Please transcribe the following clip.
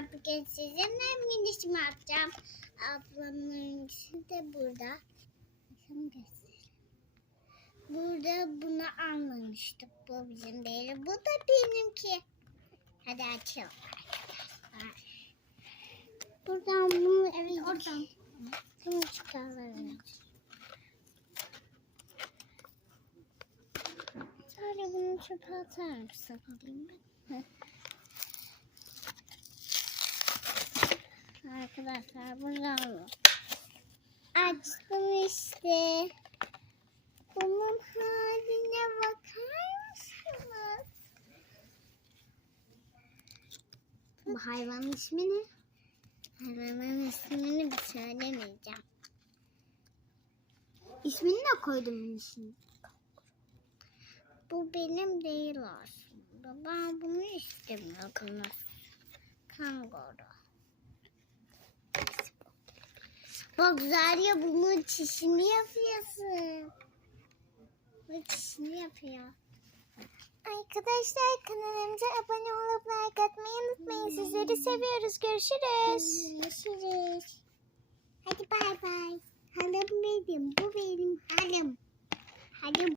arkadaşlar bugün sizinle minişimi yapacağım. Ablamın de burada. Bakın göstereyim. Burada bunu almamıştık. Bu bizim değil. Bu da benimki. Hadi açalım arkadaşlar. Buradan bunu evet oradan. Bunu çıkaralım. Sadece bunu çöpe atar mısın? Alayım. Arkadaşlar buradan açtım işte. Bunun haline bakar mısınız? Bu hayvanın ismi ne? Hayvanın ismini bir söylemeyeceğim. İsmini de koydum işin. Bu benim değil aslında. Ben bunu istemiyorum. Kanguru. Bak Zarya bunun çişini yapıyorsun. Bu çişini yapıyor. Arkadaşlar kanalımıza abone olup like atmayı unutmayın. Sizleri seviyoruz. Görüşürüz. Görüşürüz. Hadi bay bay. Hanım benim. Bu benim hanım. Hanım.